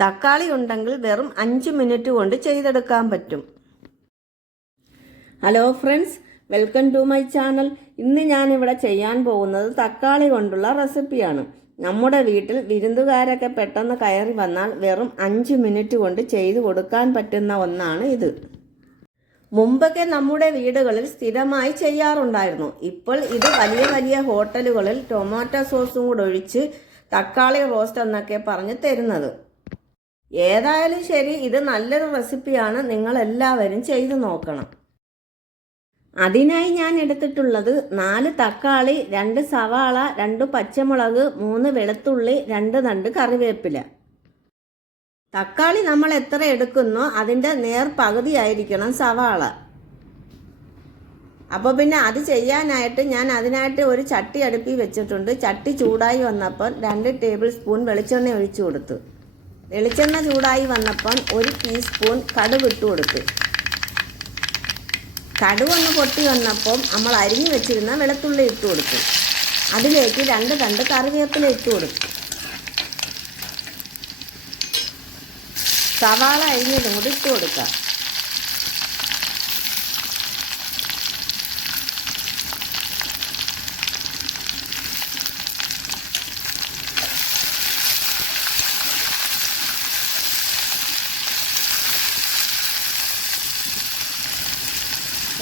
തക്കാളി ഉണ്ടെങ്കിൽ വെറും 5 മിനിറ്റ് കൊണ്ട് ചെയ്തെടുക്കാൻ പറ്റും. Hello friends, welcome to my channel. ഇന്ന് ഞാനിവിടെ ചെയ്യാൻ പോകുന്നത് തക്കാളി കൊണ്ടുള്ള റെസിപ്പിയാണ്. നമ്മുടെ വീട്ടിൽ വിരുന്നുകാരൊക്കെ പെട്ടെന്ന് കയറി വന്നാൽ വെറും 5 മിനിറ്റ് കൊണ്ട് ചെയ്തു കൊടുക്കാൻ പറ്റുന്ന ഒന്നാണ് ഇത്. മുമ്പൊക്കെ നമ്മുടെ വീടുകളിൽ സ്ഥിരമായി ചെയ്യാറുണ്ടായിരുന്നു. ഇപ്പോൾ ഇത് വലിയ വലിയ ഹോട്ടലുകളിൽ ടൊമാറ്റോ സോസും കൂടെ ഒഴിച്ച് തക്കാളി റോസ്റ്റ് എന്നൊക്കെ പറഞ്ഞ് തരുന്നത്. ഏതായാലും ശരി, ഇത് നല്ലൊരു റെസിപ്പിയാണ്. നിങ്ങൾ എല്ലാവരും ചെയ്തു നോക്കണം. അതിനായി ഞാൻ എടുത്തിട്ടുള്ളത് 4 തക്കാളി, 2 സവാള, 2 പച്ചമുളക്, 3 വെളുത്തുള്ളി, 2 തണ്ട് കറിവേപ്പില. തക്കാളി നമ്മൾ എത്ര എടുക്കുന്നോ അതിൻ്റെ നേർ പകുതിയായിരിക്കണം സവാള. അപ്പോൾ പിന്നെ അത് ചെയ്യാനായിട്ട് ഞാൻ അതിനായിട്ട് ഒരു ചട്ടി അടുപ്പിൽ വെച്ചിട്ടുണ്ട്. ചട്ടി ചൂടായി വന്നപ്പോൾ 2 ടേബിൾ സ്പൂൺ വെളിച്ചെണ്ണ ഒഴിച്ചു കൊടുത്തു. വെളിച്ചെണ്ണ ചൂടായി വന്നപ്പം 1 ടീസ്പൂൺ കടുക് ഇട്ട് കൊടുത്തു. കടുകൊന്ന് പൊട്ടി വന്നപ്പം നമ്മൾ അരിഞ്ഞു വെച്ചിരുന്ന വെളുത്തുള്ളി ഇട്ട് കൊടുത്തു. അതിലേക്ക് 2 തണ്ട് കറിവേപ്പില ഇട്ട് കൊടുത്തു. സവാള അരിഞ്ഞതും കൂടി ഇട്ട് കൊടുക്കുക.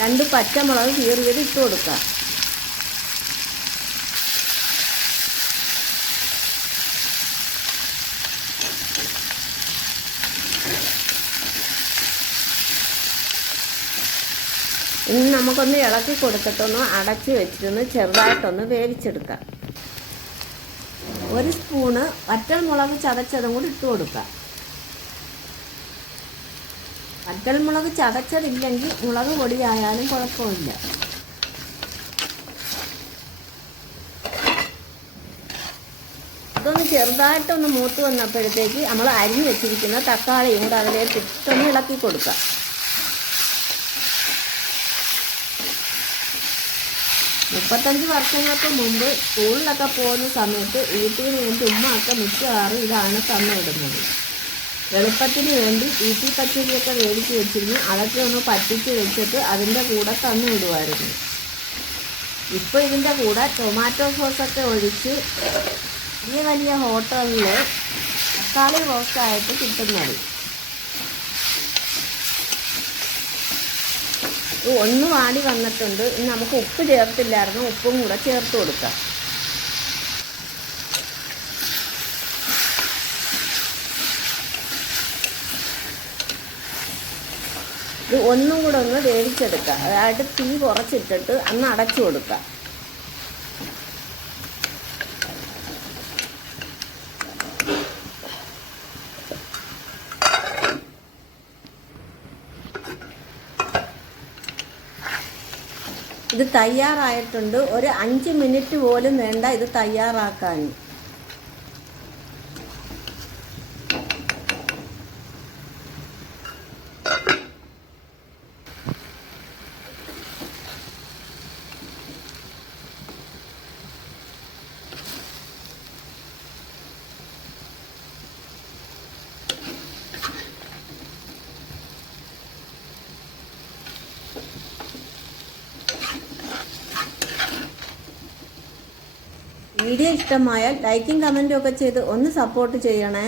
രണ്ട് പച്ചമുളക് കീറിയത് ഇട്ട് കൊടുക്കുക. ഇനി നമുക്കൊന്ന് ഇളക്കി കൊടുത്തിട്ടൊന്ന് അടച്ച് വെച്ചിട്ടൊന്ന് ചെറുതായിട്ടൊന്ന് വേവിച്ചെടുക്കാം. 1 സ്പൂണ് വറ്റൽമുളക് ചതച്ചതും കൂടി ഇട്ട് കൊടുക്കുക. വറ്റൽമുളക് ചതച്ചതില്ലെങ്കിൽ മുളക് പൊടിയായാലും കുഴപ്പമില്ല. അതൊന്ന് ചെറുതായിട്ടൊന്ന് മൂത്ത് വന്നപ്പോഴത്തേക്ക് നമ്മൾ അരിഞ്ഞു വെച്ചിരിക്കുന്ന തക്കാളിയും കൂടെ അതിലേക്ക് ഇട്ടൊന്ന് ഇളക്കി കൊടുക്കുക. മുപ്പത്തഞ്ച് വർഷങ്ങൾക്ക് മുമ്പ് സ്കൂളിലൊക്കെ പോകുന്ന സമയത്ത് വീട്ടിൽ വേണ്ടി ഉമ്മയൊക്കെ മിക്കവാറും ഇതാണ് തന്നിടുന്നത്. എളുപ്പത്തിന് വേണ്ടി വീട്ടിൽ പച്ചരിയൊക്കെ വേവിച്ച് വെച്ചിരുന്നു. അതൊക്കെ ഒന്ന് പറ്റിച്ച് വെച്ചിട്ട് അതിൻ്റെ കൂടെ തന്നു വിടുമായിരുന്നു. ഇപ്പോൾ ഇതിൻ്റെ കൂടെ ടൊമാറ്റോ സോസൊക്കെ ഒഴിച്ച് വലിയ വലിയ ഹോട്ടലിൽ തക്കാളി റോസ്റ്റായിട്ട് കിട്ടുന്നത്. ഒന്ന് വാടി വന്നിട്ടുണ്ട്. ഇനി നമുക്ക് ഉപ്പ് ചേർത്തില്ലായിരുന്നു, ഉപ്പും കൂടെ ചേർത്ത് കൊടുക്കാം. ഇത് ഒന്നും കൂടെ ഒന്ന് വേവിച്ചെടുക്കുക. അതായത് തീ കുറച്ചിട്ടിട്ട് ഒന്ന് അടച്ചു കൊടുക്കുക. ഇത് തയ്യാറായിട്ടുണ്ട്. ഒരു 5 മിനിറ്റ് പോലും വേണ്ട ഇത് തയ്യാറാക്കാൻ. വീഡിയോ ഇഷ്ടമായാൽ ലൈക്കും കമൻറ്റും ഒക്കെ ചെയ്ത് ഒന്ന് സപ്പോർട്ട് ചെയ്യണേ.